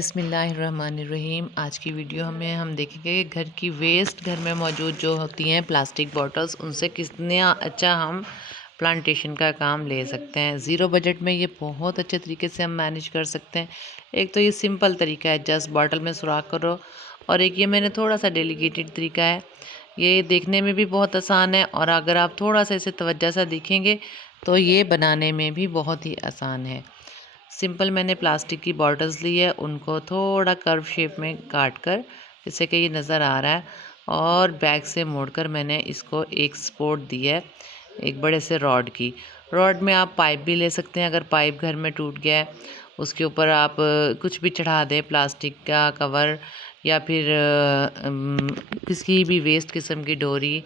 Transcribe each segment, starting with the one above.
बिस्मिल्लाहिर्रहमानिर्रहीम। आज की वीडियो में हम देखेंगे घर की वेस्ट घर में मौजूद जो होती हैं प्लास्टिक बॉटल्स, उनसे कितने अच्छा हम प्लांटेशन का काम ले सकते हैं। ज़ीरो बजट में ये बहुत अच्छे तरीके से हम मैनेज कर सकते हैं। एक तो ये सिंपल तरीका है, जस्ट बॉटल में सुराख करो, और एक ये मैंने थोड़ा सा डेलीकेटेड तरीका है। ये देखने में भी बहुत आसान है, और अगर आप थोड़ा सा इसे तवज्जो से देखेंगे तो ये बनाने में भी बहुत ही आसान है। सिंपल मैंने प्लास्टिक की बॉटल्स ली है, उनको थोड़ा कर्व शेप में काट कर, जैसे कि ये नज़र आ रहा है, और बैक से मोड़कर मैंने इसको एक सपोर्ट दी है एक बड़े से रॉड में आप पाइप भी ले सकते हैं। अगर पाइप घर में टूट गया है, उसके ऊपर आप कुछ भी चढ़ा दें, प्लास्टिक का कवर या फिर किसी भी वेस्ट किस्म की डोरी,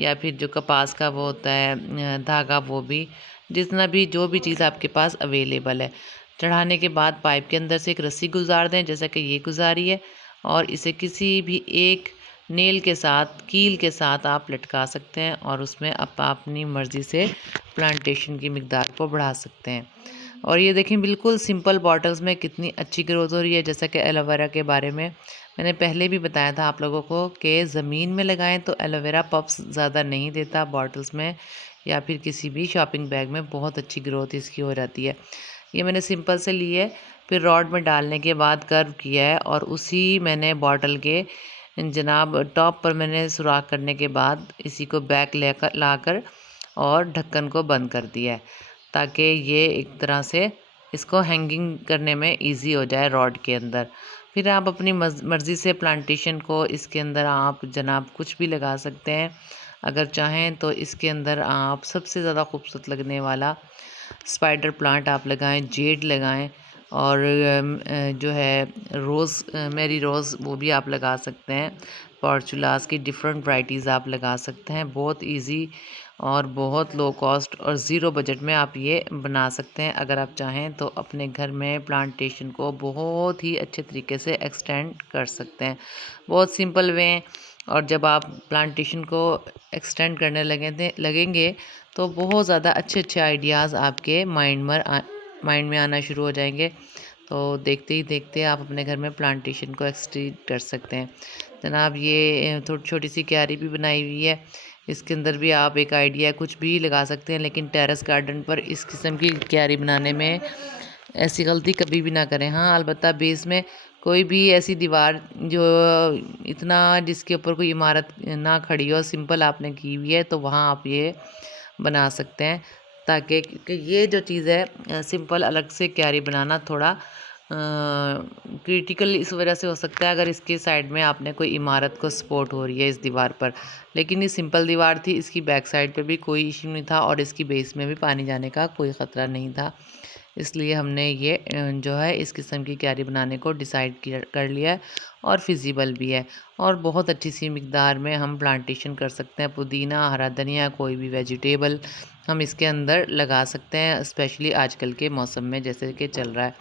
या फिर जो कपास का वो होता है धागा, वो भी जितना भी जो भी चीज़ आपके पास अवेलेबल है, चढ़ाने के बाद पाइप के अंदर से एक रस्सी गुजार दें, जैसा कि ये गुजारी है, और इसे किसी भी एक नेल के साथ, कील के साथ आप लटका सकते हैं, और उसमें आप अपनी मर्ज़ी से प्लांटेशन की मिकदार को बढ़ा सकते हैं। और ये देखें, बिल्कुल सिंपल बॉटल्स में कितनी अच्छी ग्रोथ हो रही है। जैसा कि एलोवेरा के बारे में मैंने पहले भी बताया था आप लोगों को कि ज़मीन में लगाएं तो एलोवेरा पप्स ज़्यादा नहीं देता, बॉटल्स में या फिर किसी भी शॉपिंग बैग में बहुत अच्छी ग्रोथ इसकी हो जाती है। ये मैंने सिंपल से ली है, फिर रॉड में डालने के बाद कर्व किया है, और उसी मैंने बॉटल के जनाब टॉप पर मैंने सुराख करने के बाद इसी को बैक लेकर लाकर और ढक्कन को बंद कर दिया है, ताकि ये एक तरह से इसको हैंगिंग करने में इजी हो जाए रॉड के अंदर। फिर आप अपनी मर्ज़ी से प्लांटेशन को इसके अंदर आप जनाब कुछ भी लगा सकते हैं। अगर चाहें तो इसके अंदर आप सबसे ज़्यादा खूबसूरत लगने वाला स्पाइडर प्लांट आप लगाएं, जेड लगाएं, और जो है रोज़, मेरी रोज़, वो भी आप लगा सकते हैं। पॉर्चुलास की डिफरेंट वैराइटीज़ आप लगा सकते हैं। बहुत इजी और बहुत लो कॉस्ट और ज़ीरो बजट में आप ये बना सकते हैं। अगर आप चाहें तो अपने घर में प्लांटेशन को बहुत ही अच्छे तरीके से एक्सटेंड कर सकते हैं। बहुत सिंपल वे हैं, और जब आप प्लांटेशन को एक्सटेंड करने लगेंगे तो बहुत ज़्यादा अच्छे अच्छे आइडियाज़ आपके माइंड में आना शुरू हो जाएंगे। तो देखते ही देखते आप अपने घर में प्लांटेशन को एक्सटेंड कर सकते हैं। जनाब ये थोड़ी छोटी सी क्यारी भी बनाई हुई है, इसके अंदर भी आप एक आइडिया कुछ भी लगा सकते हैं, लेकिन टेरेस गार्डन पर इस किस्म की क्यारी बनाने में ऐसी गलती कभी भी ना करें। हाँ, अलबत्ता बेस में कोई भी ऐसी दीवार जो इतना जिसके ऊपर कोई इमारत ना खड़ी हो, सिंपल आपने की हुई है, तो वहाँ आप ये बना सकते हैं। ताकि क्योंकि ये जो चीज़ है सिंपल अलग से क्यारी बनाना थोड़ा क्रिटिकल इस वजह से हो सकता है, अगर इसके साइड में आपने कोई इमारत को सपोर्ट हो रही है इस दीवार पर। लेकिन ये सिंपल दीवार थी, इसकी बैक साइड पे भी कोई इशू नहीं था, और इसकी बेस में भी पानी जाने का कोई ख़तरा नहीं था। इसलिए हमने ये जो है इस किस्म की क्यारी बनाने को डिसाइड कर लिया है, और फिजिबल भी है, और बहुत अच्छी सी मिकदार में हम प्लांटेशन कर सकते हैं। पुदीना, हरा धनिया, कोई भी वेजिटेबल हम इसके अंदर लगा सकते हैं, स्पेशली आजकल के मौसम में जैसे कि चल रहा है।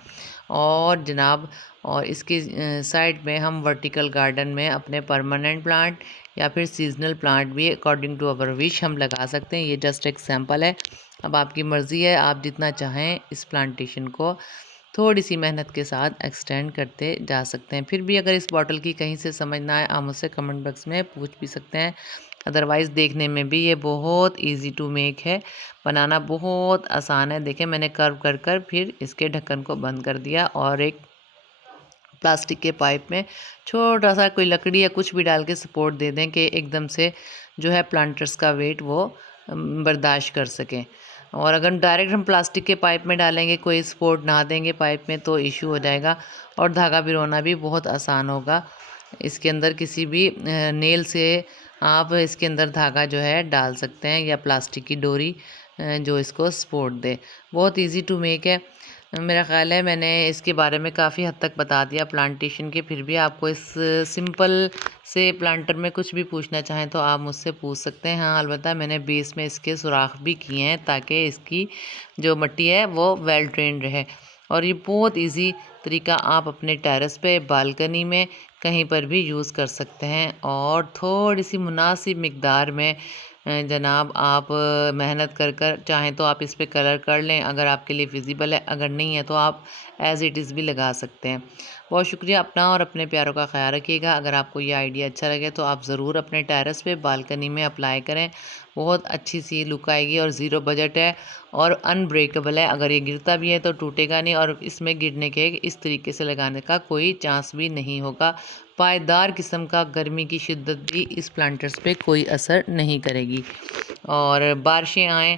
और जनाब, और इसके साइड में हम वर्टिकल गार्डन में अपने परमानेंट प्लांट या फिर सीजनल प्लांट भी अकॉर्डिंग टू अवर विश हम लगा सकते हैं। ये जस्ट एक सैम्पल है, अब आपकी मर्ज़ी है, आप जितना चाहें इस प्लांटेशन को थोड़ी सी मेहनत के साथ एक्सटेंड करते जा सकते हैं। फिर भी अगर इस बॉटल की कहीं से समझ ना आए, आप मुझसे कमेंट बॉक्स में पूछ भी सकते हैं। अदरवाइज़ देखने में भी ये बहुत इजी टू मेक है, बनाना बहुत आसान है। देखें, मैंने कर्व कर कर फिर इसके ढक्कन को बंद कर दिया, और एक प्लास्टिक के पाइप में छोटा सा कोई लकड़ी या कुछ भी डाल के सपोर्ट दे दें कि एकदम से जो है प्लांटर्स का वेट वो बर्दाश्त कर सकें। और अगर डायरेक्ट हम प्लास्टिक के पाइप में डालेंगे, कोई सपोर्ट ना देंगे पाइप में, तो इशू हो जाएगा, और धागा पिरोना भी बहुत आसान होगा। इसके अंदर किसी भी नेल से आप इसके अंदर धागा जो है डाल सकते हैं, या प्लास्टिक की डोरी जो इसको सपोर्ट दे। बहुत इजी टू मेक है। मेरा ख़्याल है मैंने इसके बारे में काफ़ी हद तक बता दिया प्लांटेशन के। फिर भी आपको इस सिंपल से प्लांटर में कुछ भी पूछना चाहें तो आप मुझसे पूछ सकते हैं। हाँ, अलबत्ता मैंने बेस में इसके सुराख भी किए हैं, ताकि इसकी जो मिट्टी है वो वेल ड्रेन्ड रहे। और ये बहुत इजी तरीका आप अपने टेरेस पे, बालकनी में, कहीं पर भी यूज़ कर सकते हैं, और थोड़ी सी मुनासिब मिकदार में जनाब आप मेहनत कर कर चाहें तो आप इस पे कलर कर लें, अगर आपके लिए फिजिबल है, अगर नहीं है तो आप एज़ इट इज़ भी लगा सकते हैं। बहुत शुक्रिया। अपना और अपने प्यारों का ख्याल रखिएगा। अगर आपको ये आइडिया अच्छा लगे तो आप ज़रूर अपने टेरेस पे बालकनी में अप्लाई करें, बहुत अच्छी सी लुक आएगी। और ज़ीरो बजट है और अनब्रेकेबल है, अगर ये गिरता भी है तो टूटेगा नहीं और इसमें गिरने के इस तरीके से लगाने का कोई चांस भी नहीं होगा। पायदार किस्म का, गर्मी की शिद्दत भी इस प्लांटर्स पे कोई असर नहीं करेगी। और बारिशें आएँ